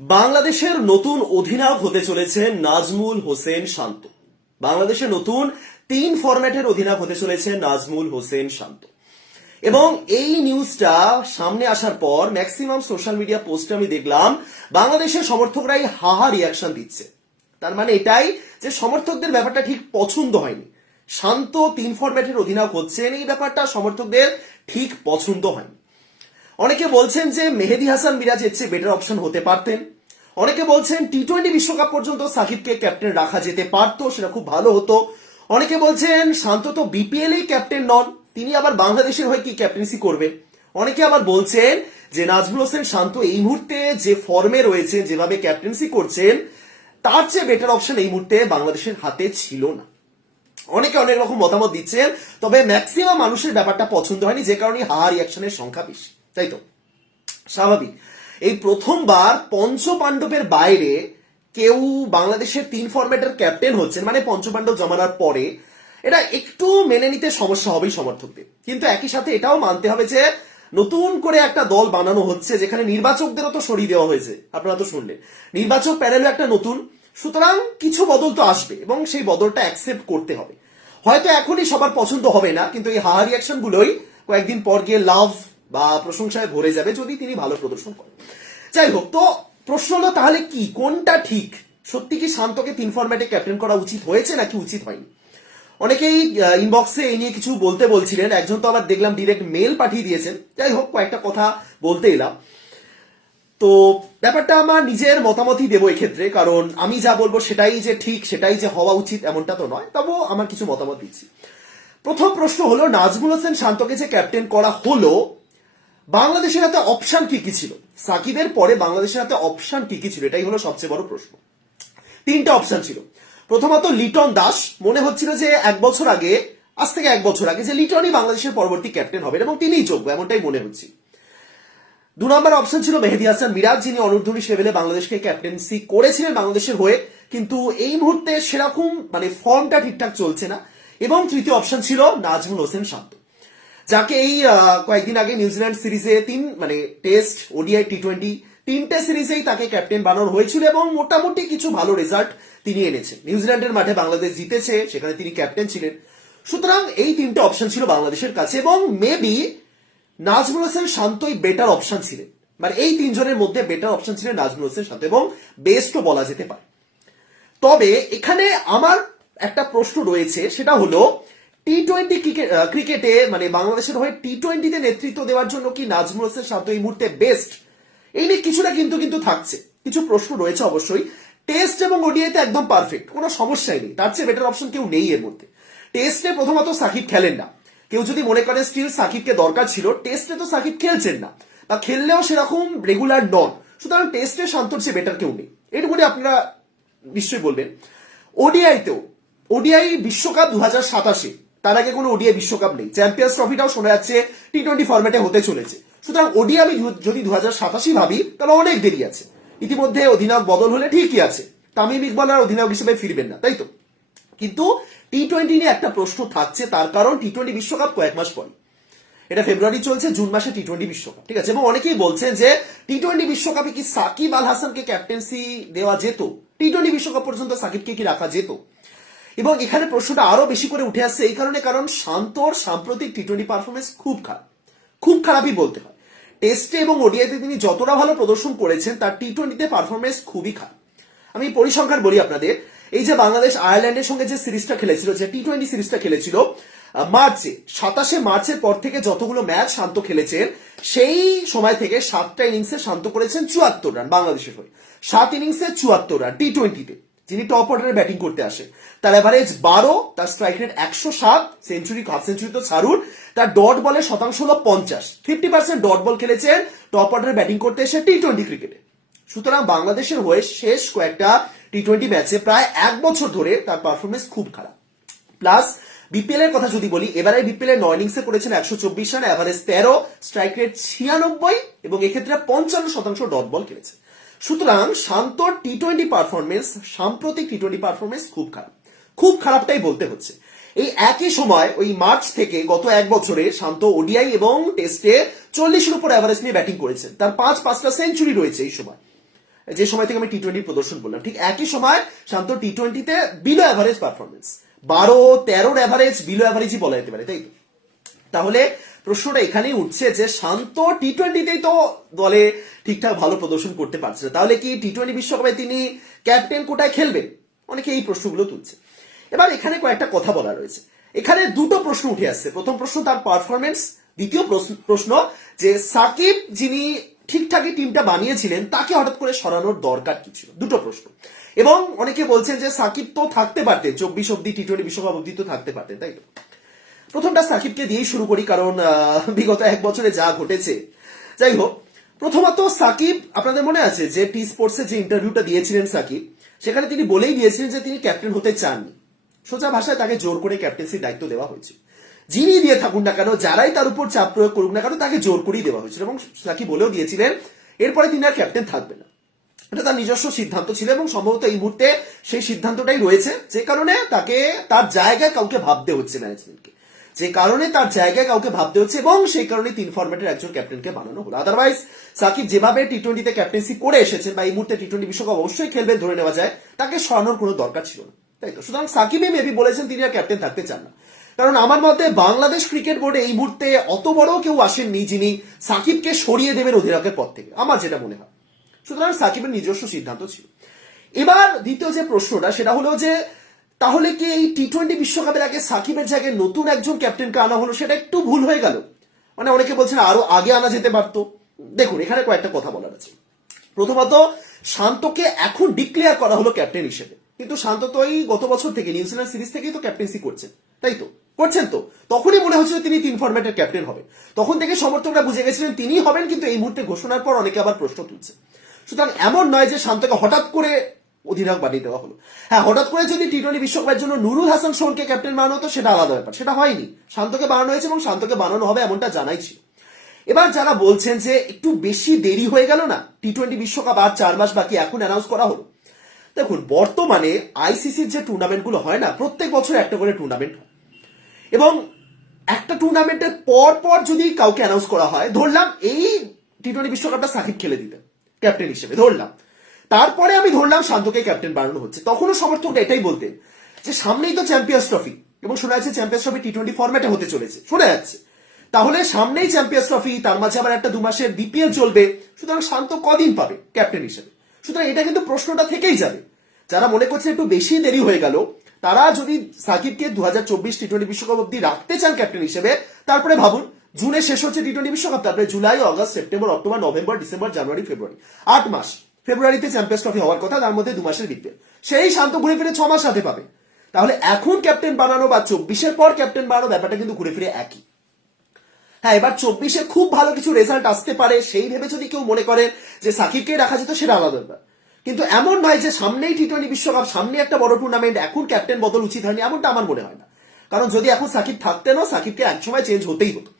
বাংলাদেশের নতুন অধিনায়ক হতে চলেছে নাজমুল হোসেন শান্ত। বাংলাদেশের নতুন তিন ফরম্যাটের অধিনায়ক হতে চলেছে নাজমুল হোসেন শান্ত। এবং এই নিউজটা সামনে আসার পর ম্যাক্সিমাম সোশ্যাল মিডিয়া পোস্টে আমি দেখলাম, বাংলাদেশের সমর্থকরাই হাহা রিয়াকশন দিচ্ছে। তার মানে এটাই যে সমর্থকদের ব্যাপারটা ঠিক পছন্দ হয়নি। শান্ত তিন ফরম্যাটের অধিনায়ক হচ্ছেন, এই ব্যাপারটা সমর্থকদের ঠিক পছন্দ হয়নি। অনেকে বলছেন যে মেহেদি হাসান মিরাজ এর চেয়ে বেটার অপশন হতে পারতেন। অনেকে বলছেন টি টোয়েন্টি বিশ্বকাপ পর্যন্ত সাকিবকে ক্যাপ্টেন রাখা যেতে পারতো, সেটা খুব ভালো হতো। অনেকে বলছেন শান্ত তো বিপিএল এই ক্যাপ্টেন নন, তিনি আবার বাংলাদেশের হয়ে কি ক্যাপ্টেন্সি করবে অনেকে আবার বলছেন যে নাজমুল হোসেন শান্ত এই মুহূর্তে যে ফর্মে রয়েছে, যেভাবে ক্যাপ্টেন্সি করছেন, তার চেয়ে বেটার অপশন এই মুহূর্তে বাংলাদেশের হাতে ছিল না। অনেকে অনেক রকম মতামত দিচ্ছেন, তবে ম্যাক্সিমাম মানুষের ব্যাপারটা পছন্দ হয়নি, যে কারণে হাহা রিয়াকশনের সংখ্যা বেশি। তাই তো স্বাভাবিক। এই প্রথমবার পঞ্চ পাণ্ডবের বাইরে কেউ বাংলাদেশের তিন ফরম্যাটের ক্যাপ্টেন হচ্ছেন মানে পঞ্চপাণ্ডব জমানার পরে। এটা একটু মেনে নিতে সমস্যা হবেই সমর্থকদের। কিন্তু একই সাথে এটাও মানতে হবে যে, নতুন করে একটা দল বানানো হচ্ছে, যেখানে নির্বাচকদেরও তো সরিয়ে দেওয়া হয়েছে। আপনারা তো শুনলেন। নির্বাচক প্যানেলও একটা নতুন। সুতরাং কিছু বদল তো আসবে এবং সেই বদলটা অ্যাকসেপ্ট করতে হবে। হয়তো এখনই সবার পছন্দ হবে না, কিন্তু এই হাহা রিয়াকশন গুলোই কয়েকদিন পর গিয়ে লাভ বা প্রশংসায় ভরে যাবে যদি তিনি ভালো প্রদর্শন করেন। যাই হোক, তো প্রশ্ন হলো তাহলে কি? কোনটা ঠিক? সত্যি কি শান্তকে তিন ফরম্যাটে ক্যাপ্টেন করা উচিত হয়েছে নাকি উচিত হয়নি? অনেকেই ইনবক্সে এই নিয়ে কিছু বলতে বলছিলেন, একজন তো আবার দেখলাম ডিরেক্ট মেল পাঠিয়ে দিয়েছেন। যাই হোক, কয়েকটা কথা বলতে এলাম। তো ব্যাপারটা আমার নিজের মতামতই দেবো এক্ষেত্রে, কারণ আমি যা বলব সেটাই যে ঠিক, সেটাই যে হওয়া উচিত, এমনটা তো নয়। তবুও আমার কিছু মতামত দিচ্ছি। প্রথম প্রশ্ন হলো, নাজমুল হোসেন শান্তকে যে ক্যাপ্টেন করা হলো বাংলাদেশের হাতে অপশন কি কি ছিল? সাকিবের পরে বাংলাদেশের হাতে অপশন কি কি ছিল? এটাই হলো সবচেয়ে বড় প্রশ্ন। তিনটা অপশন ছিল। প্রথমত লিটন দাস, মনে হচ্ছিল যে এক বছর আগে, আজ থেকে এক বছর আগে যে লিটনই বাংলাদেশের পরবর্তী ক্যাপ্টেন হবেন এবং তিনিই যোগ্য, এমনটাই মনে হচ্ছে। দু নম্বর অপশন ছিল মেহেদি হাসান মিরাজ, যিনি অনূর্ধ্ব উনিশ লেভেলে বাংলাদেশকে ক্যাপ্টেন্সি করেছিলেন বাংলাদেশের হয়ে, কিন্তু এই মুহূর্তে সেরকম মানে ফর্মটা ঠিকঠাক চলছে না। এবং তৃতীয় অপশন ছিল নাজমুল হোসেন শান্ত। যাকে এই কয়েকদিন আগে নিউজিল্যান্ড সিরিজে তিন মানে টেস্ট ওডিআই টি টোয়েন্টি তিনটে সিরিজেই তাকে ক্যাপ্টেন বানানো হয়েছিল এবং মোটামুটি কিছু ভালো রেজাল্ট তিনি এনেছেন। নিউজিল্যান্ডের মাঠে বাংলাদেশ জিতেছে, সেখানে তিনি ক্যাপ্টেন ছিলেন। সুতরাং এই তিনটে অপশন ছিল বাংলাদেশের কাছে এবং মেবি নাজমুল হোসেন শান্তই বেটার অপশন ছিলেন। মানে এই তিনজনের মধ্যে বেটার অপশন ছিলেন নাজমুল হোসেন শান্ত এবং বেস্টও বলা যেতে পারে। তবে এখানে আমার একটা প্রশ্ন রয়েছে, সেটা হলো টি টোয়েন্টি ক্রিকেটে মানে বাংলাদেশের হয়ে টি টোয়েন্টিতে নেতৃত্ব দেওয়ার জন্য কি নাজমুল হোসেন শান্ত এই মুহূর্তে বেস্ট এই নিয়ে কিছুটা কিন্তু কিন্তু থাকছে। কিছু প্রশ্ন রয়েছে অবশ্যই। টেস্ট এবং ওডিআইতে একদম পারফেক্ট কোনো সমস্যাই নেই। তার চেয়ে বেটার অপশন কেউ নেই এর মধ্যে। টেস্টে প্রথমত সাকিব খেলেন না। কেউ যদি মনে করে স্টিল সাকিবকে দরকার ছিল টেস্টে তো সাকিব খেলছেন না। বা খেললেও সেরকম রেগুলার নন। সুতরাং টেস্টে শান্তর চেয়ে বেটার কেউ নেই। এটুকুনি আপনারা নিশ্চয়ই বলবেন। ওডিআইতেও ওডিআই বিশ্বকাপ দু হাজার সাতাশে। তার আগে কোনো ওডিআই বিশ্বকাপ নেই। চ্যাম্পিয়ন্স ট্রফিটাও শোনা যাচ্ছে টি টোয়েন্টি ফরম্যাটে হতে চলেছে। সুতরাং ওডিআই আমি যদি দু হাজার সাতাশি ভাবি, তাহলে অনেক দেরি আছে। ইতিমধ্যে অধিনায়ক বদল হলে ঠিকই আছে। তামিম ইকবাল আর অধিনায়ক হিসেবে ফিরবেন না, তাই তো? কিন্তু টি টোয়েন্টি নিয়ে একটা প্রশ্ন থাকছে, তার কারণ টি টোয়েন্টি বিশ্বকাপ কয়েক মাস পরে এটা ফেব্রুয়ারি চলছে, জুন মাসে টি টোয়েন্টি বিশ্বকাপ, ঠিক আছে? এবং অনেকেই বলছেন যে টি টোয়েন্টি বিশ্বকাপে কি সাকিব আল হাসানকে ক্যাপ্টেন্সি দেওয়া যেত? টি টোয়েন্টি বিশ্বকাপ পর্যন্ত সাকিবকে কি রাখা যেত? এবং এখানে প্রশ্নটা আরও বেশি করে উঠে আসছে এই কারণে, কারণ শান্তর সাম্প্রতিক টি টোয়েন্টি পারফরমেন্স খুব খারাপ। খুব খারাপই বলতে হয়। টেস্টে এবং ওডিআইতে তিনি যতটা ভালো প্রদর্শন করেছেন, তার টি টোয়েন্টিতে পারফরমেন্স খুবই খারাপ। আমি পরিসংখ্যান বলি আপনাদের। এই যে বাংলাদেশ আয়ারল্যান্ডের সঙ্গে যে সিরিজটা খেলেছিল, যে টি টোয়েন্টি সিরিজটা খেলেছিল মার্চে, সাতাশে মার্চের পর থেকে যতগুলো ম্যাচ শান্ত খেলেছেন, সেই সময় থেকে সাতটা ইনিংসে শান্ত করেছেন চুয়াত্তর রান বাংলাদেশের হয়ে। সাত ইনিংসে চুয়াত্তর রান টি টোয়েন্টিতে যিনি টপ অর্ডারে ব্যাটিং করতে আসে। তার অ্যাভারেজ বারো, তার স্ট্রাইক রেট একশো সাত সেঞ্চুরি হাফ সেঞ্চুরি তো ছাড়ুন। তার ডট বলে শতাংশ হলো পঞ্চাশ। ফিফটি পার্সেন্ট ডট বল খেলেছেন টপ অর্ডারে ব্যাটিং করতে এসে টি টোয়েন্টি ক্রিকেটে সুতরাং বাংলাদেশের হয়ে শেষ কয়েকটা টি টোয়েন্টি ম্যাচে প্রায় এক বছর ধরে তার পারফরমেন্স খুব খারাপ। প্লাস বিপিএল এর কথা যদি বলি, এবারে বিপিএল এর নয় ইনিংসে করেছেন একশো চব্বিশ রান অ্যাভারেজ তেরো স্ট্রাইক রেট ছিয়ানব্বই এবং এক্ষেত্রে পঞ্চান্ন শতাংশ ডট বল খেলেছে সুতরাং শান্তর টি টোয়েন্টি পারফরমেন্স সাম্প্রতিক টি টোয়েন্টি পারফরমেন্স খুব খারাপ। খুব খারাপটাই বলতে হচ্ছে। এই একই সময় ওই মার্চ থেকে গত এক বছরে শান্ত ওডিআই এবং টেস্টে চল্লিশের উপর অ্যাভারেজ নিয়ে ব্যাটিং করেছেন। তার পাঁচ পাঁচটা সেঞ্চুরি রয়েছে এই সময়। যে সময় থেকে আমি টি টোয়েন্টি প্রদর্শন করলাম। ঠিক একই সময় শান্ত টি টোয়েন্টিতে বিলো অ্যাভারেজ পারফরমেন্স বারো, তেরোর অ্যাভারেজ বিলো অ্যাভারেজই বলা যেতে পারে, তাই তাহলে প্রশ্নটা এখানেই উঠছে যে শান্ত টি টোয়েন্টিতেই তো দলে ঠিকঠাক ভালো প্রদর্শন করতে পারছে না। তাহলে কি টি টোয়েন্টি বিশ্বকাপে তিনি ক্যাপ্টেন কোটায় খেলবেন? অনেকে এই প্রশ্নগুলো তুলছে। এবার এখানে কয়েকটা কথা বলা রয়েছে। এখানে দুটো প্রশ্ন উঠে আসছে। প্রথম প্রশ্ন, তার পারফরমেন্স দ্বিতীয় প্রশ্ন- যে সাকিব যিনি ঠিকঠাকই টিমটা বানিয়েছিলেন, তাকে হঠাৎ করে সরানোর দরকার কি ছিল? দুটো প্রশ্ন। এবং অনেকে বলছেন যে সাকিব তো থাকতে পারতেন, চব্বিশ অব্দি টি টোয়েন্টি বিশ্বকাপ অব্দি তো থাকতে পারতেন, তাই তো? প্রথমটা সাকিবকে দিয়েই শুরু করি, কারণ বিগত এক বছরে যা ঘটেছে। যাই হোক, প্রথমত সাকিব, আপনাদের মনে আছে যে টি স্পোর্টসে যে ইন্টারভিউটা দিয়েছিলেন সাকিব, সেখানে তিনি বলেই দিয়েছিলেন যে তিনি ক্যাপ্টেন হতে চাননি। সোজা ভাষায় তাকে জোর করে ক্যাপ্টেন্সির দায়িত্ব দেওয়া হয়েছে। যিনি দিয়ে থাকুন না কেন, যারাই তার উপর চাপ প্রয়োগ করুক না কেন, তাকে জোর করেই দেওয়া হয়েছিল এবং সাকিব বলেও দিয়েছিলেন, এরপরে তিনি আর ক্যাপ্টেন থাকবেন না। এটা তার নিজস্ব সিদ্ধান্ত ছিল এবং সম্ভবত এই মুহূর্তে সেই সিদ্ধান্তটাই রয়েছে। যে কারণে তাকে, তার জায়গায় কাউকে ভাবতে হচ্ছে ম্যানেজমেন্টকে যে কারণে তার জায়গায় কাউকে ভাবতে হচ্ছে এবং সেই কারণে তিন ফরম্যাটের একজন ক্যাপ্টেনকে বানানো হলো। আদারওয়াইজ সাকিব যেভাবে টি টোয়েন্টিতে ক্যাপ্টেন্সি করে এসেছেন বা এই মুহূর্তে টি টোয়েন্টি বিশ্বকাপ অবশ্যই খেলবেন ধরে নেওয়া যায়, তাকে সরানোর কোনো দরকার ছিল না। তাই তো? সুতরাং সাকিবই মেবি বলেছেন তিনি আর ক্যাপ্টেন থাকতে চান না। কারণ আমার মতে বাংলাদেশ ক্রিকেট বোর্ডে এই মুহূর্তে অত বড় কেউ আসেননি যিনি সাকিবকে সরিয়ে দেবেন অধিনায়কের পদ থেকে। আমার যেটা মনে হয়। সুতরাং সাকিবের নিজস্ব সিদ্ধান্ত ছিল। এবার দ্বিতীয় যে প্রশ্নটা, সেটা হলো যে তাহলে কি এই টি টোয়েন্টি বিশ্বকাপের আগে সাকিবের জায়গায় নতুন একজন ক্যাপ্টেনকে আনা হলো? সেটা একটু ভুল হয়ে গেল। মানে অনেকে বলছেন আরও আগে আনা যেতে পারতো। দেখুন, এখানে কয়েকটা কথা বলার আছে। প্রথমত, শান্তকে এখন ডিক্লেয়ার করা হলো ক্যাপ্টেন হিসেবে। কিন্তু শান্ত তো এই গত বছর থেকে নিউজিল্যান্ড সিরিজ থেকেই তো ক্যাপ্টেন্সি করছেন তাই তো? করছেন তো? তখনই মনে হচ্ছিল তিনি তিন ফরম্যাটের ক্যাপ্টেন হবেন। তখন থেকে সমর্থকরা বুঝে গেছিলেন তিনি হবেন, কিন্তু এই মুহূর্তে ঘোষণার পর অনেকে আবার প্রশ্ন তুলছে। সুতরাং এমন নয় যে শান্তকে হঠাৎ করে অধিনায়ক বানিয়ে দেওয়া হলো। হ্যাঁ হঠাৎ করে যদি টি টোয়েন্টি বিশ্বকাপের জন্য নুরুল হাসান সোহনকে ক্যাপ্টেন বানানো হতো, সেটা আলাদা ব্যাপার। সেটা হয়নি। শান্তকে বানানো হয়েছে এবং শান্তকে বানানো হবে এমনটা জানাই ছিল। এবার যারা বলছেন যে একটু বেশি দেরি হয়ে গেল না টি টোয়েন্টি বিশ্বকাপ আর চার মাস বাকি এখন অ্যানাউন্স করা হলো। দেখুন, বর্তমানে আইসিসির যে টুর্নামেন্টগুলো হয় না, প্রত্যেক বছর একটা করে টুর্নামেন্ট হয়। এবং একটা টুর্নামেন্টের পর পর যদি কাউকে অ্যানাউন্স করা হয়, ধরলাম এই টি টোয়েন্টি বিশ্বকাপটা সাকিব খেলে দিতেন ক্যাপ্টেন হিসেবে, ধরলাম। তারপরে আমি ধরলাম শান্তকে ক্যাপ্টেন বানানো হচ্ছে। তখনও সমর্থকরা এটাই বলতেন যে সামনেই তো চ্যাম্পিয়ন্স ট্রফি এবং শোনা যাচ্ছে চ্যাম্পিয়ন্স ট্রফি টি টোয়েন্টি ফরম্যাটে হতে চলেছে। শোনা যাচ্ছে। তাহলে সামনেই চ্যাম্পিয়ন্স ট্রফি তার মাঝে আবার একটা দু মাসের বিপিএল চলবে। সুতরাং শান্ত কদিন পাবে ক্যাপ্টেন হিসেবে? সুতরাং এটা কিন্তু প্রশ্নটা থেকেই যাবে। যারা মনে করছে একটু বেশি দেরি হয়ে গেল, তারা যদি সাকিবকে দু হাজার চব্বিশ টি টোয়েন্টি বিশ্বকাপ অব্দি রাখতে চান ক্যাপ্টেন হিসেবে, তারপরে ভাবুন, জুনে শেষ হচ্ছে টি টোয়েন্টি বিশ্বকাপ, তারপরে July August September October November December January February আট মাস। ফেব্রুয়ারিতে চ্যাম্পিয়ন্স ট্রফি হওয়ার কথা, তার মধ্যে দু মাসের বিপিএল সেই শান্ত ঘুরে ফিরে ছ মাস সাথে পাবে। তাহলে এখন ক্যাপ্টেন বানানো বা চব্বিশের পর ক্যাপ্টেন বানানো ব্যাপারটা কিন্তু ঘুরে ফিরে একই। হ্যাঁ এবার চব্বিশে খুব ভালো কিছু রেজাল্ট আসতে পারে, সেই ভেবে যদি কেউ মনে করে যে সাকিবকে রাখা যেত, সেটা আলাদা ব্যাপার। কিন্তু এমন নয় যে সামনেই টি টোয়েন্টি বিশ্বকাপ, সামনে একটা বড় টুর্নামেন্ট এখন ক্যাপ্টেন বদল উচিত হয়নি, এমনটা আমার মনে হয় না। কারণ যদি এখন সাকিব থাকতেনও, সাকিবকে একসময় চেঞ্জ হতেই হতো।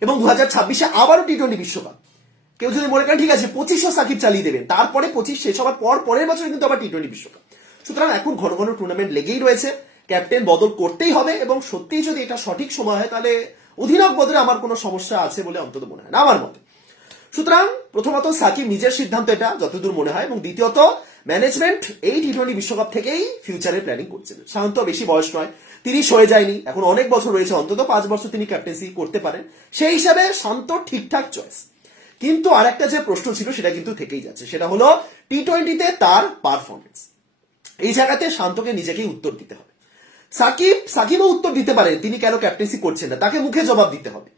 এবং দু হাজার ছাব্বিশে আবারও টি টোয়েন্টি বিশ্বকাপ। কেউ যদি মনে করেন ঠিক আছে পঁচিশও সাকিব চালিয়ে দেবেন তারপরে পঁচিশ, শেষ হওয়ার পর পরের বছর কিন্তু আবার টি টোয়েন্টি বিশ্বকাপ। সুতরাং এখন ঘন ঘন টুর্নামেন্ট লেগেই রয়েছে। ক্যাপ্টেন বদল করতেই হবে এবং সত্যিই যদি এটা সঠিক সময় হয়, তাহলে অধিনায়ক বদলে আমার কোনো সমস্যা আছে বলে অন্তত মনে হয় না, আমার মতে। সুতরাং প্রথমত সাকিব নিজের সিদ্ধান্ত এটা, যতদূর মনে হয়, এবং দ্বিতীয়ত ম্যানেজমেন্ট এই টি টোয়েন্টি বিশ্বকাপ থেকেই ফিউচারে প্ল্যানিং করছেন শান্ত বেশি বয়স নয়, তিরিশ হয়ে যায়নি, এখন অনেক বছর রয়েছে, অন্তত পাঁচ বছর তিনি ক্যাপ্টেন্সি করতে পারেন। সেই হিসাবে শান্ত ঠিকঠাক চয়েস কিন্তু আরেকটা যে প্রশ্ন ছিল, সেটা কিন্তু থেকেই যাচ্ছে। সেটা হলো টি টোয়েন্টিতে তার পারফরমেন্স এই জায়গাতে শান্তকে নিজেকেই উত্তর দিতে হবে। সাকিব, সাকিবও উত্তর দিতে পারেন তিনি কেন ক্যাপ্টেন্সি করছেন না? তাকে মুখে জবাব দিতে হবে।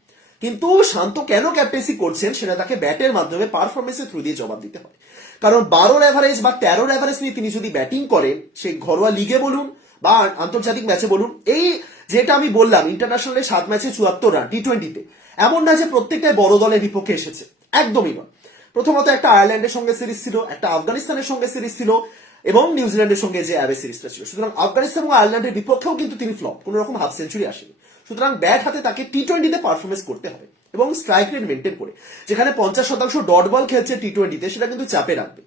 কিন্তু শান্ত কেন ক্যাপ্টেন্সি করছেন, সেটা তাকে ব্যাটের মাধ্যমে পারফরমেন্সের থ্রু দিয়ে জবাব দিতে হবে। কারণ বারোর অ্যাভারেজ বা তেরোর অ্যাভারেজ নিয়ে তিনি যদি ব্যাটিং করেন সেই ঘরোয়া লিগে বলুন বা আন্তর্জাতিক ম্যাচে বলুন, এই যেটা আমি বললাম ইন্টারন্যাশনালে সাত ম্যাচে চুয়াত্তর রান টি টোয়েন্টিতে এমন না যে প্রত্যেকটাই বড় দলের বিপক্ষে এসেছে। একদমই নয়। প্রথমত একটা আয়ারল্যান্ডের সঙ্গে সিরিজ ছিল, একটা আফগানিস্তানের সঙ্গে সিরিজ ছিল এবং নিউজিল্যান্ডের সঙ্গে যে অ্যাবে সিরিজটা ছিল। সুতরাং আফগানিস্তান এবং আয়ারল্যান্ডের বিপক্ষেও কিন্তু তিনি ফ্লপ, কোনো রকম হাফ সেঞ্চুরি আসেনি। সুতরাং ব্যাট হাতে তাকে টি টোয়েন্টিতে পারফরমেন্স করতে হবে এবং স্ট্রাইক রেট মেনটেন করে, যেখানে পঞ্চাশ শতাংশ ডট বল খেলছে টি টোয়েন্টিতে সেটা কিন্তু চাপে রাখবে।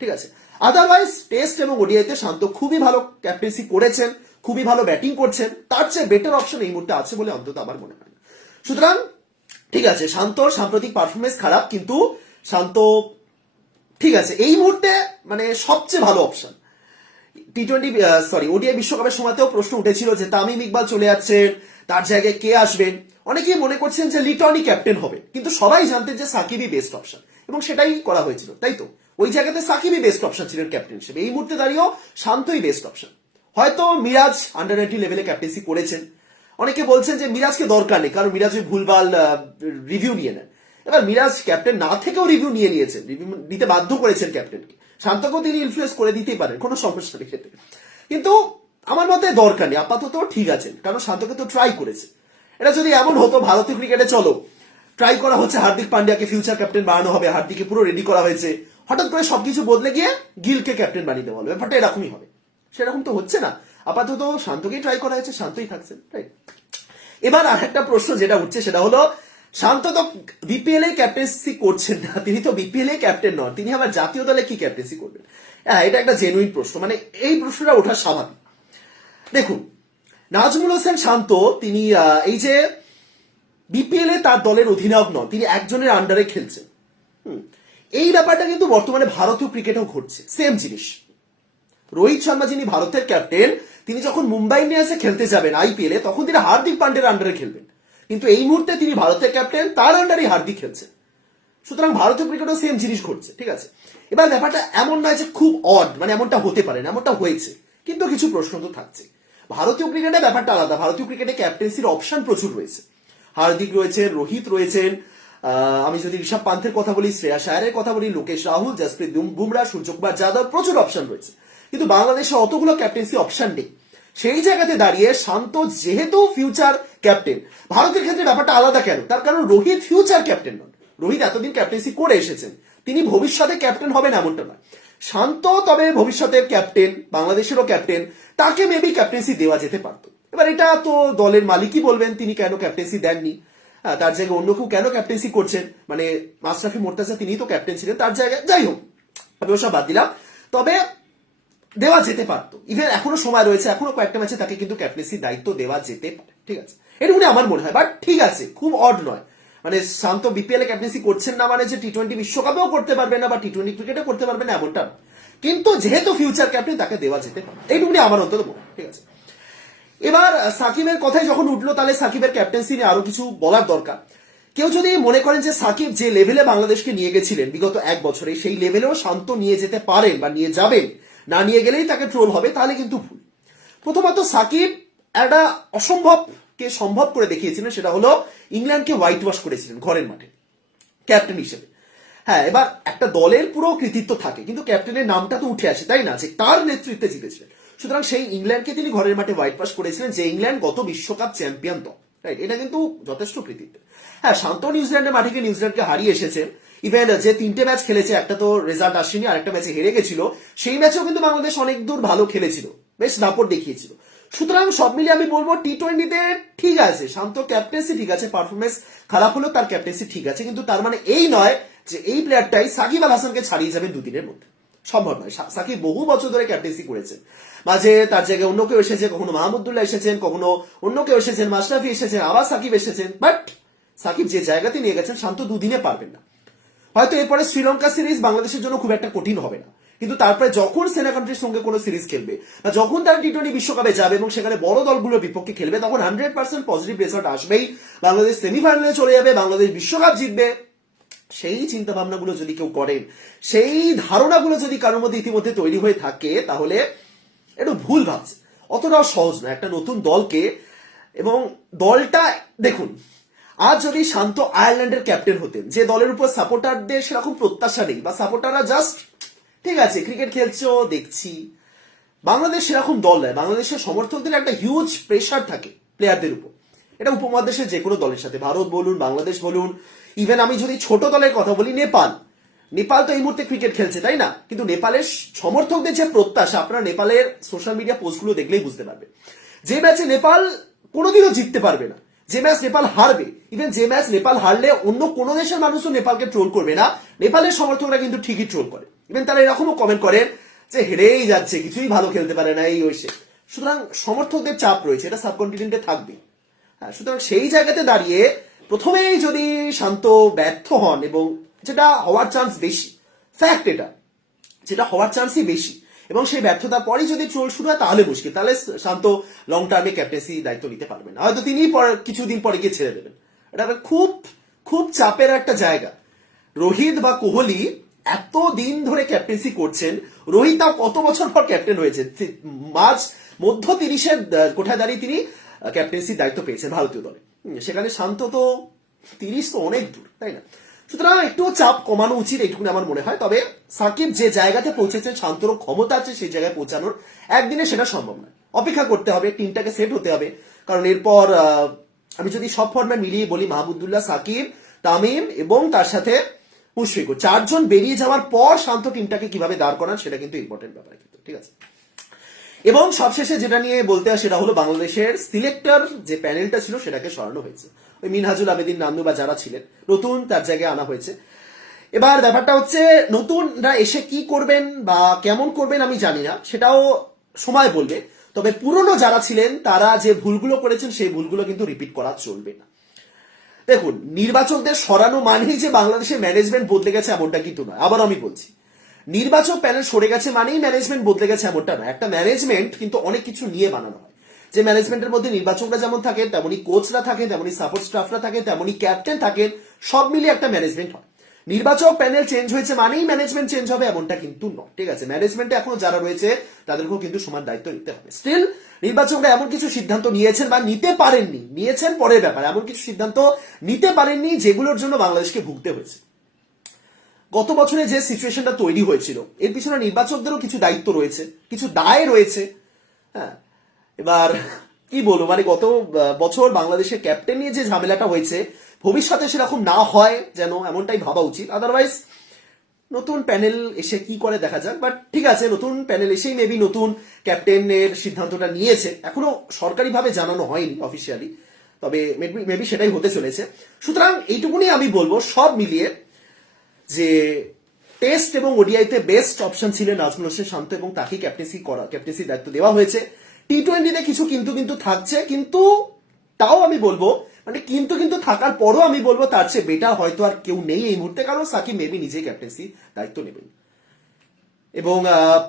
ঠিক আছে? আদারওয়াইজ টেস্ট এবং ওডিআইতে শান্ত খুবই ভালো ক্যাপ্টেন্সি করেছেন, খুবই ভালো ব্যাটিং করছেন, তার চেয়ে বেটার অপশন এই মুহূর্তে আছে বলে অন্তত আমার মনে হয় সুতরাং ঠিক আছে শান্তর সাম্প্রতিক পারফরমেন্স খারাপ, কিন্তু শান্ত, ঠিক আছে, এই মুহূর্তে মানে সবচেয়ে ভালো option T twenty sorry ODI বিশ্বকাপের সময়তেও প্রশ্ন উঠেছিল যে তামিম ইকবাল চলে যাচ্ছেন তার জায়গায় কে আসবেন অনেকেই মনে করছেন যে লিটনই ক্যাপ্টেন হবে, কিন্তু সবাই জানতেন যে সাকিবই বেস্ট অপশন এবং সেটাই করা হয়েছিল, তাই তো? ওই জায়গাতে সাকিবই বেস্ট অপশন ছিলেন ক্যাপ্টেন হিসেবে এই মুহূর্তে দাঁড়িয়েও শান্তই বেস্ট অপশন হয়তো মিরাজ আন্ডার নাইনটি লেভেলে ক্যাপ্টেন্সি করেছেন অনেকে বলছেন যে মিরাজকে দরকার নেই, কারণ মিরাজ ভুলভাল রিভিউ নিয়ে নেন এবার মিরাজ ক্যাপ্টেন না থেকেও রিভিউ নিয়ে নিয়েছেন রিভিউ দিতে বাধ্য করেছেন ক্যাপ্টেনকে শান্তকেও তিনি ইনফ্লুয়েন্স করে দিতেই পারেন, কোনো সমস্যা নেই সেটা কিন্তু আমার মতে দরকার নেই, আপাতত ঠিক আছেন কারণ শান্তকে তো ট্রাই করেছে। এটা যদি এমন হতো, ভারতীয় ক্রিকেটে চলো ট্রাই করা হচ্ছে হার্দিক পান্ডিয়াকে ফিউচার ক্যাপ্টেন বানানো হবে হার্দিককে পুরো রেডি করা হয়েছে। হঠাৎ করে সবকিছু বদলে গিয়ে গিলকে ক্যাপ্টেন বানিয়ে দেওয়া হলো, ব্যাপারটা এরকমই হবে। সেরকম তো হচ্ছে না। আপাতত শান্তকেই ট্রাই করা হয়েছে, শান্তই থাকছেন রাইট এবার আর একটা প্রশ্ন যেটা উঠছে, সেটা হলো, শান্ত তো বিপিএল এ ক্যাপ্টেন্সি করছেন না, তিনি তো বিপিএল এ ক্যাপ্টেন নন, তিনি আবার জাতীয় দলে কি ক্যাপ্টেন্সি করবেন? হ্যাঁ এটা একটা জেনুইন প্রশ্ন মানে এই প্রশ্নটা ওঠা স্বাভাবিক। দেখুন, নাজমুল হোসেন শান্ত, তিনি এই যে বিপিএল এ তার দলের অধিনায়ক নন, তিনি একজনের আন্ডারে খেলছেন। এই ব্যাপারটা কিন্তু বর্তমানে ভারতীয় ক্রিকেটেও ঘটছে সেম জিনিস। রোহিত শর্মা যিনি ভারতের ক্যাপ্টেন তিনি যখন মুম্বাই ইন্ডিয়ান্সে খেলতে যাবেন আইপিএল এ, তখন তিনি হার্দিক পান্ডের আন্ডারে খেলবেন। কিন্তু এই মুহূর্তে তিনি ভারতের ক্যাপ্টেন তার আন্ডারে হার্দিক খেলছেন সুতরাং ভারতীয় ক্রিকেটও সেম জিনিস ঘটছে, ঠিক আছে? এবার ব্যাপারটা এমন নয় যে খুব অড মানে এমনটা হতে পারে না, এমনটা হয়েছে। কিন্তু কিছু প্রশ্ন তো থাকছে। ভারতীয় ক্রিকেটে ব্যাপারটা আলাদা, ভারতীয় ক্রিকেটে ক্যাপ্টেন্সির অপশন প্রচুর রয়েছে। হার্দিক রয়েছেন, রোহিত রয়েছেন আমি যদি ঋষভ পান্থের কথা বলি, শ্রেয়া শায়ারের কথা বলি, লোকেশ রাহুল, জসপ্রীত বুম- বুমরা সূর্যকুমার যাদব, প্রচুর অপশন রয়েছে। কিন্তু বাংলাদেশে অতগুলো ক্যাপ্টেন্সি অপশন নেই। সেই জায়গাতে দাঁড়িয়ে শান্ত যেহেতু ফিউচার ক্যাপ্টেন ভারতের ক্ষেত্রে ব্যাপারটা আলাদা কেন? তার কারণ রোহিত ফিউচার ক্যাপ্টেন নন। রোহিত এতদিন ক্যাপ্টেন্সি করে এসেছেন। তিনি ভবিষ্যতে ক্যাপ্টেন হবেন এমনটা নয়। শান্ত তবে ভবিষ্যতের ক্যাপ্টেন বাংলাদেশেরও ক্যাপ্টেন তাকে মেবি ক্যাপ্টেন্সি দেওয়া যেতে পারত। এবার এটা তো দলের মালিকই বলবেন, তিনি কেন ক্যাপ্টেন্সি দেননি? তার জায়গায় অন্য কেউ কেন ক্যাপ্টেন্সি করছেন? মানে মাশরাফি মোর্তাজা তিনি তো ক্যাপ্টেন ছিলেন তার জায়গায়। যাই হোক, আমি ওসব বাদ দিলাম। তবে দেওয়া যেতে পারতো। ইভেন এখনও সময় রয়েছে, এখনও কয়েকটা ম্যাচে তাকে কিন্তু ক্যাপ্টেন্সির দায়িত্ব দেওয়া যেতে পারে। ঠিক আছে? এটুকুনি আমার মনে হয়। বাট ঠিক আছে, খুব অড নয়। মানে শান্ত বিপিএল এ ক্যাপ্টেন্সি করছেন না মানে যে টি টোয়েন্টি বিশ্বকাপেও করতে পারবে না বা টি টোয়েন্টি ক্রিকেটে করতে পারবে না এমনটা। কিন্তু যেহেতু ফিউচার ক্যাপ্টেন তাকে দেওয়া যেতে পারে। এইটুকুনি আমার অন্তত ঠিক আছে? এবার সাকিবের কথাই যখন উঠল, তাহলে সাকিবের ক্যাপ্টেন্সি নিয়ে আরও কিছু বলার দরকার। কেউ যদি মনে করেন যে সাকিব যে লেভেলে বাংলাদেশকে নিয়ে গেছিলেন বিগত এক বছরে, সেই লেভেলেও শান্ত নিয়ে যেতে পারেন বা নিয়ে যাবেন। না নিয়ে গেলেই তাকে ট্রোল হবে, তাহলে কিন্তু ভুল। প্রথমত সাকিব একটা অসম্ভবকে সম্ভব করে দেখিয়েছিলেন, সেটা হলো ইংল্যান্ডকে হোয়াইট ওয়াশ করেছিলেন ঘরের মাঠে ক্যাপ্টেন হিসেবে। হ্যাঁ এবার একটা দলের পুরো কৃতিত্ব থাকে, কিন্তু ক্যাপ্টেনের নামটা তো উঠে আসে, তাই না? যে তার নেতৃত্বে জিতেছিলেন। সুতরাং সেই ইংল্যান্ডকে তিনি ঘরের মাঠে হোয়াইট ওয়াশ করেছিলেন, যে ইংল্যান্ড গত বিশ্বকাপ চ্যাম্পিয়ন দল। রাইট এটা কিন্তু যথেষ্ট কৃতিত্ব। হ্যাঁ শান্ত নিউজিল্যান্ডের মাঠে গিয়ে নিউজিল্যান্ডকে হারিয়ে এসেছেন ইভেন যে তিনটে ম্যাচ খেলেছে, একটা তো রেজাল্ট আসেনি, আরেকটা ম্যাচে হেরে গেছিল। সেই ম্যাচেও কিন্তু বাংলাদেশ অনেক দূর ভালো খেলেছিল, বেশ দাপট দেখিয়েছিল। সুতরাং সব মিলিয়ে আমি বলব টি টোয়েন্টিতে ঠিক আছে, শান্ত ক্যাপ্টেন্সি ঠিক আছে পারফরমেন্স খারাপ হলেও তার ক্যাপ্টেন্সি ঠিক আছে, কিন্তু তার মানে এই নয় যে এই প্লেয়ারটাই সাকিব আল হাসানকে ছাড়িয়ে যাবে দুদিনের মধ্যে। সম্ভব নয় সাকিব বহু বছর ধরে ক্যাপ্টেন্সি করেছেন। মাঝে তার জায়গায় অন্য কেউ এসেছে, কখনো মাহমুদুল্লাহ এসেছেন, কখনো অন্য কেউ এসেছেন, মাশরাফি এসেছেন, আবার সাকিব এসেছেন বাট সাকিব যে জায়গাতে নিয়ে গেছেন, শান্ত দুদিনে পারবেন না। হয়তো এরপরে শ্রীলঙ্কা সিরিজ বাংলাদেশের জন্য খুব একটা কঠিন হবে না। কিন্তু তারপরে যখন সেনা কান্ট্রির সঙ্গে কোনো সিরিজ খেলবে বা যখন তারা টি টোয়েন্টি বিশ্বকাপে যাবে এবং সেখানে বড় দলগুলোর বিপক্ষে খেলবে, তখন হান্ড্রেড পার্সেন্ট পজিটিভ রেজাল্ট আসবেই। বাংলাদেশ সেমিফাইনালে চলে যাবে, বাংলাদেশ বিশ্বকাপ জিতবে। সেই চিন্তা ভাবনাগুলো যদি কেউ করেন, সেই ধারণাগুলো যদি কারোর মধ্যে ইতিমধ্যে তৈরি হয়ে থাকে, তাহলে একটু ভুল ভাবছে। অতটাও সহজ না একটা নতুন দলকে এবং দলটা, দেখুন আজ যদি শান্ত আয়ারল্যান্ডের ক্যাপ্টেন হতেন, যে দলের উপর সাপোর্টারদের সেরকম প্রত্যাশা নেই, বা সাপোর্টাররা জাস্ট ঠিক আছে ক্রিকেট খেলছো, দেখছি। বাংলাদেশ সেরকম দল নয়, বাংলাদেশের সমর্থকদের একটা হিউজ প্রেশার থাকে প্লেয়ারদের উপর। এটা উপমহাদেশের যে কোনো দলের সাথে, ভারত বলুন, বাংলাদেশ বলুন ইভেন আমি যদি ছোট দলের কথা বলি, নেপাল। নেপাল তো এই মুহূর্তে ক্রিকেট খেলছে, তাই না? কিন্তু নেপালের সমর্থকদের যে প্রত্যাশা, আপনারা নেপালের সোশ্যাল মিডিয়া পোস্টগুলো দেখলেই বুঝতে পারবে যে ম্যাচে নেপাল কোনোদিনও জিততে পারবে না। যে ম্যাচ নেপাল হারবে ইভেন যে ম্যাচ নেপাল হারলে অন্য কোনো দেশের মানুষও নেপালকে ট্রোল করবে না। নেপালের সমর্থকরা কিন্তু ঠিকই ট্রোল করে। ইভেন তারা এরকমও কমেন্ট করেন যে, হেরেই যাচ্ছে, কিছুই ভালো খেলতে পারে না, এই ওই সে সুতরাং সমর্থকদের চাপ রয়েছে, এটা সাবকন্টিনেন্টে থাকবে হ্যাঁ সুতরাং সেই জায়গাতে দাঁড়িয়ে প্রথমেই যদি শান্ত, ব্যর্থ হন এবং যেটা হওয়ার চান্স বেশি ফ্যাক্ট এটা, যেটা হওয়ার চান্সই বেশি এবং সেই ব্যর্থতার পরই যদি ট্রোল শুরু হয়, তাহলে মুশকিল। তাহলে শান্ত লং টার্মে ক্যাপ্টেন্সি দায়িত্ব নিতে পারবেন হয়তো তিনি কিছুদিন পরে গিয়ে ছেড়ে দেবেন। এটা খুব খুব চাপের একটা জায়গা। রোহিত বা কোহলি এত দিন ধরে ক্যাপ্টেন্সি করছেন। রোহিত তাও কত বছর পর ক্যাপ্টেন হয়েছে? মার্চ মধ্য তিরিশের কোঠায় দাঁড়িয়ে তিনি ক্যাপ্টেন্সির দায়িত্ব পেয়েছেন ভারতীয় দলে। সেখানে শান্ত তো, তিরিশ তো অনেক দূর, তাই না? সুতরাং একটু চাপ কমানো উচিত, এইটুকুনি আমার মনে হয়। তবে সাকিব যে জায়গাতে পৌঁছেছেন শান্তর ক্ষমতা আছে, সেই জায়গায় পৌঁছানোর একদিনে সেটা সম্ভব নয়। অপেক্ষা করতে হবে, টিমটাকে সেট হতে হবে। কারণ এরপর আমি যদি সব ফর্ম্যাট মিলিয়ে বলি মাহমুদুল্লাহ সাকিব, তামিম এবং তার সাথে মুশফিকুর চারজন বেরিয়ে যাওয়ার পর শান্ত টিমটাকে কীভাবে দাঁড় করান, সেটা কিন্তু ইম্পর্টেন্ট ব্যাপার কিন্তু, ঠিক আছে? এবং সবশেষে যেটা নিয়ে বলতে হয় সেটা হলো বাংলাদেশের সিলেক্টর যে প্যানেলটা ছিল সেটাকে সরানো হয়েছে। ওই মিনহাজুল আবেদিন নান্দু বা যারা ছিলেন, নতুন তার জায়গায় আনা হয়েছে। এবার ব্যাপারটা হচ্ছে নতুনরা এসে কি করবেন বা কেমন করবেন আমি জানি না, সেটাও সময় বলবে। তবে পুরনো যারা ছিলেন, তারা যে ভুলগুলো করেছেন, সেই ভুলগুলো কিন্তু রিপিট করা চলবে না। দেখুন নির্বাচকদের সরানো মানেই যে বাংলাদেশের ম্যানেজমেন্ট বদলে গেছে এমনটা কিন্তু নয় আবার আমি বলছি। নির্বাচক প্যানেল সরে গেছে মানেই ম্যানেজমেন্ট বদলে গেছে এমনটা নয়। একটা ম্যানেজমেন্ট কিন্তু অনেক কিছু নিয়ে বানানো হয়। যে ম্যানেজমেন্টের মধ্যে নির্বাচকরা যেমন থাকে, তেমনি কোচরা থাকে, তেমনি সাপোর্ট স্টাফরা থাকে, তেমনি ক্যাপ্টেন থাকেন সব মিলিয়ে একটা ম্যানেজমেন্ট হয়। নির্বাচক প্যানেল চেঞ্জ হয়েছে মানেই ম্যানেজমেন্ট চেঞ্জ হবে এমনটা কিন্তু নয়, ঠিক আছে? ম্যানেজমেন্টে এখনও যারা রয়েছে, তাদেরকেও কিন্তু সমান দায়িত্ব নিতে হবে। স্টিল নির্বাচকরা এমন কিছু সিদ্ধান্ত নিয়েছেন বা নিতে পারেননি, নিয়েছেন পরের ব্যাপার, এমন কিছু সিদ্ধান্ত নিতে পারেননি যেগুলোর জন্য বাংলাদেশকে ভুগতে হয়েছে। গত বছরে যে সিচুয়েশনটা তৈরি হয়েছিল, এর পিছনে নির্বাচকদেরও কিছু দায়িত্ব রয়েছে, কিছু দায় রয়েছে। হ্যাঁ এবার কি বলব মানে গত বছর বাংলাদেশের ক্যাপ্টেন নিয়ে যে ঝামেলাটা হয়েছে, ভবিষ্যতে সেরকম না হয় যেন এমনটাই ভাবা উচিত। আদারওয়াইজ নতুন প্যানেল এসে কি করে দেখা যাক বাট ঠিক আছে, নতুন প্যানেল এসেই মেবি নতুন ক্যাপ্টেনের সিদ্ধান্তটা নিয়েছে। এখনও সরকারিভাবে জানানো হয়নি অফিসিয়ালি তবে মেবি সেটাই হতে চলেছে। সুতরাং এইটুকুনি আমি বলব, সব মিলিয়ে যে টেস্ট এবং ওডিআইতে বেস্ট অপশন ছিলেন নাজমুল হোসেন শান্ত এবং তাকে ক্যাপ্টেন্সি করা ক্যাপ্টেন্সি দায়িত্ব দেওয়া হয়েছে। টি টোয়েন্টিতে কিছু কিন্তু কিন্তু থাকছে, কিন্তু তাও আমি বলব মানে কিন্তু কিন্তু থাকার পরও আমি বলব তার চেয়ে বেটার হয়তো আর কেউ নেই এই মুহূর্তে, কারণ সাকিব মেবি নিজেই ক্যাপ্টেন্সি দায়িত্ব নেবেন। এবং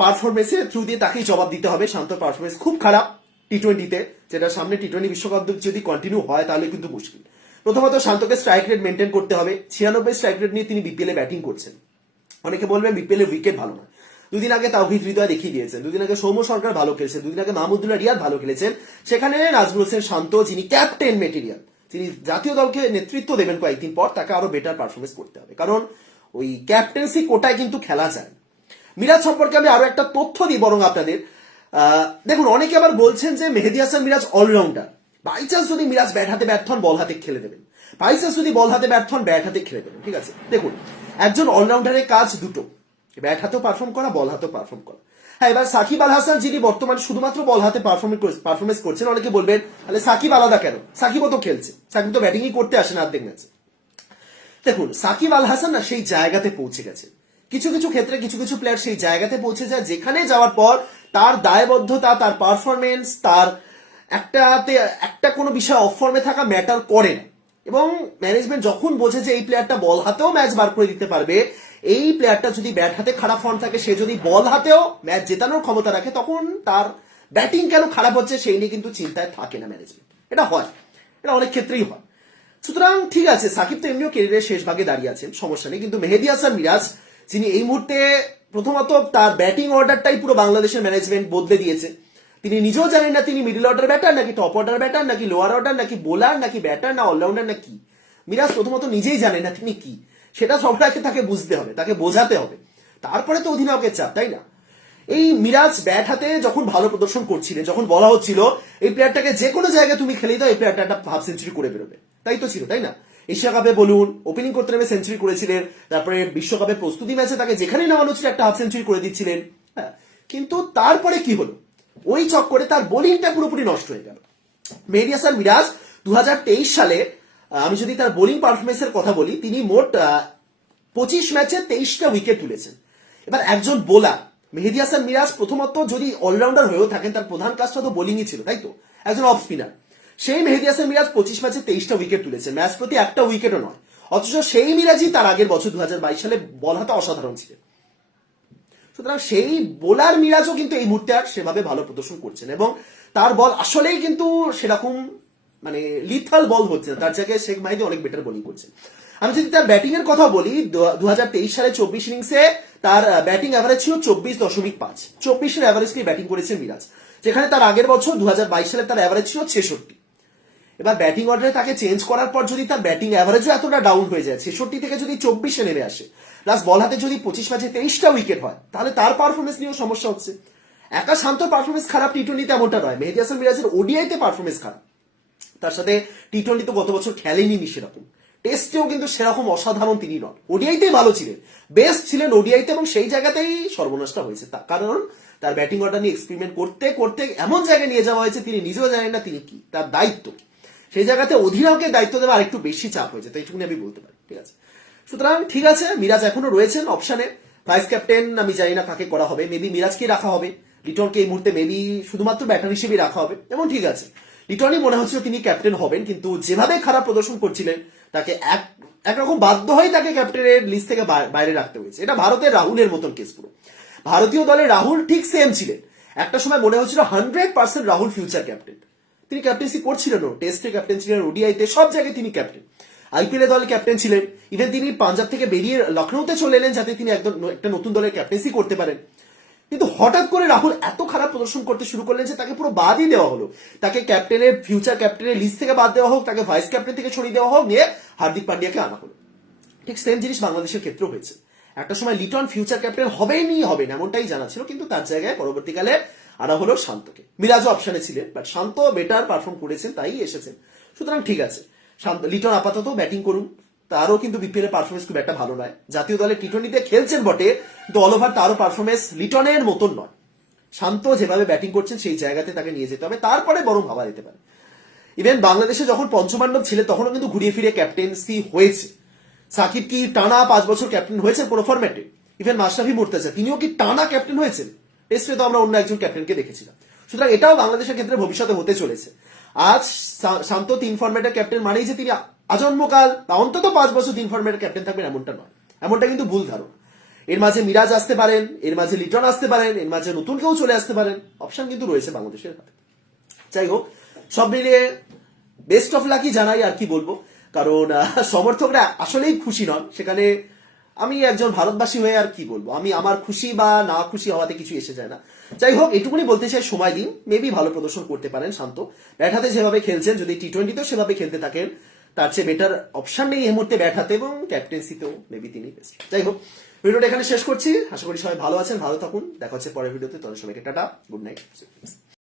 পারফরমেন্সের থ্রু দিয়ে তাকেই জবাব দিতে হবে। শান্ত পারফরমেন্স খুব খারাপ টি টোয়েন্টিতে যেটা সামনে টি টোয়েন্টি বিশ্বকাপ যদি কন্টিনিউ হয় তাহলে কিন্তু মুশকিল। প্রথমত শান্তকে স্ট্রাইক রেট মেনটেন করতে হবে। ছিয়ানব্বই স্ট্রাইক রেট নিয়ে তিনি বিপিএল ব্যাটিং করছেন। অনেকে বলবেন বিপিএল এর উইকেট ভালো না। দুদিন আগে তাওহিদ হৃদয় দেখিয়ে দিয়েছেন। দুদিন আগে সৌম্য সরকার ভালো খেলেছেন। দুদিন আগে মাহমুদুল্লাহ রিয়াদ ভালো খেলেছেন। সেখানে নাজমুল হোসেন শান্ত, যিনি ক্যাপ্টেন মেটেরিয়াল তিনি জাতীয় দলকে নেতৃত্ব দেবেন কয়েকদিন পর, তাকে আরও বেটার পারফরমেন্স করতে হবে। কারণ ওই ক্যাপ্টেন্সি কোটায় কিন্তু খেলা যায়। মিরাজ সম্পর্কে আমি আরও একটা তথ্য দিই বরং আপনাদের। দেখুন, অনেকে আবার বলছেন যে Mehedi Hasan Miraz allrounder by chance যদি মিরাজ ব্যাট হাতে ব্যর্থ হন বল হাতে খেলে দেবেন। বাই চান্স যদি বল হাতে ব্যর্থ হন ব্যাট হাতে খেলে দেবেন, ঠিক আছে? দেখুন, একজন অলরাউন্ডারের কাজ দুটো। ব্যাট হাতেও পারফর্ম করা বল হাতেও পারফর্ম করা। হ্যাঁ এবার সাকিব আল হাসান যিনি বর্তমানে শুধুমাত্র বল হাতে পারফরমেন্স করছেন, অনেকে বলবেন, তাহলে সাকিব আলাদা কেন? সাকিবও তো খেলছে। সাকিব তো ব্যাটিংই করতে আসে না অর্ধেক ম্যাচে দেখুন, সাকিব আল হাসান না সেই জায়গাতে পৌঁছে গেছে। কিছু কিছু ক্ষেত্রে কিছু কিছু প্লেয়ার সেই জায়গাতে পৌঁছে যায়, যেখানে যাওয়ার পর তার দায়বদ্ধতা, তার পারফরমেন্স তার একটাতে, একটা কোনো বিষয় অফ ফর্মে থাকা ম্যাটার করে না। এবং ম্যানেজমেন্ট যখন বোঝে যে এই প্লেয়ারটা বল হাতেও ম্যাচ বার করে দিতে পারবে, এই প্লেয়ারটা যদি ব্যাট হাতে খারাপ ফর্ম থাকে, সে যদি বল হাতেও ম্যাচ জেতানোর ক্ষমতা রাখে, তখন তার ব্যাটিং কেন খারাপ হচ্ছে সেই নিয়ে কিন্তু চিন্তায় থাকে না ম্যানেজমেন্ট এটা হয়। এটা অনেক ক্ষেত্রেই হয়। সুতরাং ঠিক আছে, সাকিব তো এমনিও কেরিয়ারের শেষ ভাগে দাঁড়িয়ে আছেন, সমস্যা নেই। কিন্তু মেহেদি হাসান মিরাজ, যিনি এই মুহূর্তে প্রথমত তার ব্যাটিং অর্ডারটাই পুরো বাংলাদেশের ম্যানেজমেন্ট বদলে দিয়েছে। তিনি নিজেও জানেন না তিনি মিডল অর্ডার ব্যাটার নাকি টপ অর্ডার ব্যাটার নাকি লোয়ার অর্ডার নাকি বোলার নাকি ব্যাটার না অলরাউন্ডার না কি? মিরাজ প্রথমত নিজেই জানেন না তিনি কি। সেটা সবার আগে তাকে বুঝতে হবে, তাকে বোঝাতে হবে। তারপরে তো অধিনায়কের চাপ, তাই না? এই মিরাজ ব্যাট হাতে যখন ভালো প্রদর্শন করছিলেন, যখন বলা হচ্ছিল, এই প্লেয়ারটাকে যে কোনো জায়গায় তুমি খেলে দাও, এই প্লেয়ারটা একটা হাফ সেঞ্চুরি করে বেরোবে। তাই তো ছিল, তাই না? এশিয়া কাপে বলুন ওপেনিং করতে নেমে সেঞ্চুরি করেছিলেন, তারপরে বিশ্বকাপের প্রস্তুতি ম্যাচে তাকে যেখানেই নামানো ছিল, একটা হাফ সেঞ্চুরি করে দিচ্ছিলেন। হ্যাঁ কিন্তু তারপরে কি হলো? ওই চক্করে তার বোলিংটা পুরোপুরি নষ্ট হয়ে গেল। মেহেদি হাসান মিরাজ দু সালে আমি যদি তার বোলিং পারফরমেন্সের কথা বলি, তিনি মোট পঁচিশ ম্যাচে তেইশটা উইকেট তুলেছেন। এবার একজন বোলার মেহেদি হাসান মিরাজ প্রথমত যদি অলরাউন্ডার হয়েও থাকেন, তার প্রধান কাজটা তো বোলিংই ছিল, তাই তো? একজন অফ স্পিনার সেই মেহেদি হাসান মিরাজ পঁচিশ ম্যাচে তেইশটা উইকেট তুলেছেন, ম্যাচ প্রতি একটা উইকেটও নয়। অথচ সেই মিরাজই তার আগের বছর দু হাজার বাইশ সালে বল হাতে অসাধারণ ছিলেন। সুতরাং সেই বোলার মিরাজও কিন্তু এই মুহূর্তে আর সেভাবে ভালো প্রদর্শন করছেন এবং তার বল আসলেই কিন্তু সেরকম মানে লিথাল বল হচ্ছে তার জায়গায় শেখ মাহিদি অনেক বেটার বোলিং করছেন আমি যদি তার ব্যাটিং এর কথা বলি, দু হাজার তেইশ সালে চব্বিশ ইনিংসে তার ব্যাটিং অ্যাভারেজ ছিল চব্বিশ দশমিক পাঁচ। চব্বিশের অ্যাভারেজ নিয়ে ব্যাটিং করেছেন মিরাজ। যেখানে তার আগের বছর দু সালে তার অ্যাভারেজ ছিল ছেষট্টি। এবার ব্যাটিং অর্ডারে তাকে চেঞ্জ করার পর যদি তার ব্যাটিং অ্যাভারেজও এতটা ডাউন হয়ে যায়, ছেষট্টি থেকে যদি চব্বিশে নেমে আসে প্লাস বল হাতে যদি পঁচিশ ম্যাচে তেইশটা উইকেট হয়, তাহলে তার পারফরমেন্স নিয়েও সমস্যা হচ্ছে। একা শান্ত পারফরমেন্স খারাপ টি টোয়েন্টিতে এমনটা নয়, মেহেদি হাসান মিরাজের ওডিআইতে পারফরমেন্স খারাপ। তার সাথে টি টোয়েন্টি তো গত বছর খেলেনি সেরকম টেস্টেও কিন্তু সেরকম অসাধারণ তিনি নন। ওডিআইতেই ভালো ছিলেন বেস্ট ছিলেন ওডিআইতে এবং সেই জায়গাতেই সর্বনাশটা হয়েছে তার কারণ তার ব্যাটিং অর্ডার নিয়ে এক্সপেরিমেন্ট করতে করতে এমন জায়গায় নিয়ে যাওয়া হয়েছে, তিনি নিজেও জানেন না তিনি কি, তার দায়িত্ব। সেই জায়গাতে অধিনায়কের দায়িত্ব দেওয়া আরেকটু বেশি চাপ হয়েছে তাই এইটুকুনি আমি বলতে পারি, ঠিক আছে? সুতরাং ঠিক আছে, মিরাজ এখনও রয়েছেন অপশানে ভাইস ক্যাপ্টেন আমি জানি না কাকে করা হবে মেবি মিরাজকে রাখা হবে, লিটনকে এই মুহূর্তে মেবি শুধুমাত্র ব্যাটার হিসেবেই রাখা হবে এবং ঠিক আছে। লিটনই মনে হচ্ছিল তিনি ক্যাপ্টেন হবেন, কিন্তু যেভাবে খারাপ প্রদর্শন করছিলেন, তাকে এক, একরকম বাধ্য হয়ে তাকে ক্যাপ্টেনের লিস্ট থেকে বাইরে রাখতে হয়েছে। এটা ভারতের রাহুলের মতন কেস পুরো। ভারতীয় দলে রাহুল ঠিক সেম ছিলেন। একটা সময় মনে হচ্ছিল hundred percent Rahul future captain তিনি ক্যাপ্টেন্সি করছিলেন টেস্টে ক্যাপ্টেন ছিলেন ওডিআইতে সব জায়গায় তিনি ক্যাপ্টেন আইপিএল দলে ক্যাপ্টেন ছিলেন ইভেন তিনি পাঞ্জাব থেকে বেরিয়ে লখনৌতে চলে এলেন যাতে তিনি একদম একটা নতুন দলের ক্যাপ্টেন্সি করতে পারেন। কিন্তু হঠাৎ করে রাহুল এত খারাপ প্রদর্শন করতে শুরু করলেন যে তাকে পুরো বাদই দেওয়া হলো। তাকে ক্যাপ্টেনের ফিউচার ক্যাপ্টেনের লিস্ট থেকে বাদ দেওয়া হোক, তাকে ভাইস ক্যাপ্টেন থেকে সরিয়ে দেওয়া হোক, নিয়ে হার্দিক পান্ডিয়াকে আনা হলো। ঠিক সেম জিনিস বাংলাদেশের ক্ষেত্রে হয়েছে। একটা সময় লিটন ফিউচার ক্যাপ্টেন হবেই নি হবে না এমনটাই জানা ছিল, কিন্তু তার জায়গায় পরবর্তীকালে আনা হলো শান্তকে। মিরাজও অপশনে ছিলেন বাট শান্ত বেটার পারফর্ম করেছেন, তাই এসেছেন। সুতরাং ঠিক আছে। শান্ত, লিটন আপাতত ব্যাটিং করুন। তারও কিন্তু বিপিএল এর পারফরমেন্স খুব একটা ভালো নয়। জাতীয় দলে টি টোয়েন্টিতে খেলছেন বটে, কিন্তু অল ওভার তারও পারফরমেন্স লিটনের মতন নয়। শান্ত যেভাবে ব্যাটিং করছেন, সেই জায়গাতে তাকে নিয়ে যেতে হবে। তারপরে বরং ভাবা যেতে পারে। ইভেন বাংলাদেশে যখন পঞ্চমান্ডব ছিলেন তখনও কিন্তু ঘুরিয়ে ফিরে ক্যাপ্টেন্সি হয়েছে। সাকিব কি টানা পাঁচ বছর ক্যাপ্টেন হয়েছে কোনো ফরম্যাটে ইভেন মাশরাফি মুর্তাজা, তিনিও কি টানা ক্যাপ্টেন হয়েছেন? টেস্টে তো আমরা অন্য একজন ক্যাপ্টেনকে দেখেছিলাম। সুতরাং এটাও বাংলাদেশের ক্ষেত্রে ভবিষ্যতে হতে চলেছে। আজ শান্ত তিন ফরম্যাটের ক্যাপ্টেন মানেই যে তিনি আজন্মকাল বা অন্তত পাঁচ বছর তিন ফরম্যাটের ক্যাপ্টেন থাকবেন এমনটা নয়। এমনটা কিন্তু ভুল ধারণা। এর মাঝে মিরাজ আসতে পারেন, এর মাঝে লিটন আসতে পারেন, এর মাঝে নতুন কেউ চলে আসতে পারেন অপশন কিন্তু রয়েছে বাংলাদেশের হাতে। যাই হোক, সব মিলিয়ে বেস্ট অফ লাকি জানাই আর কি বলব। কারণ সমর্থকরা আসলেই খুশি নন। সেখানে আমি একজন ভারতবাসী হয়ে আর কি বলব? আমি আমার খুশি বা না খুশি হওয়াতে কিছু এসে যায় না। যাই হোক, এটুকুনি বলতে চাই, সময় দিন। মেবি ভালো প্রদর্শন করতে পারেন, শান্ত। ব্যাট হাতে যেভাবে খেলছেন, যদি টি টোয়েন্টিতেও সেভাবে খেলতে থাকেন, তার চেয়ে বেটার অপশন নেই এই মুহূর্তে ব্যাট হাতে এবং ক্যাপ্টেন্সিতেও মেবি তিনি বেস্ট যাই হোক, ভিডিওটা এখানে শেষ করছি। আশা করি সবাই ভালো আছেন, ভালো থাকুন। দেখা হচ্ছে পরের ভিডিওতে। তাদের সবাইকে টাটা গুড নাইট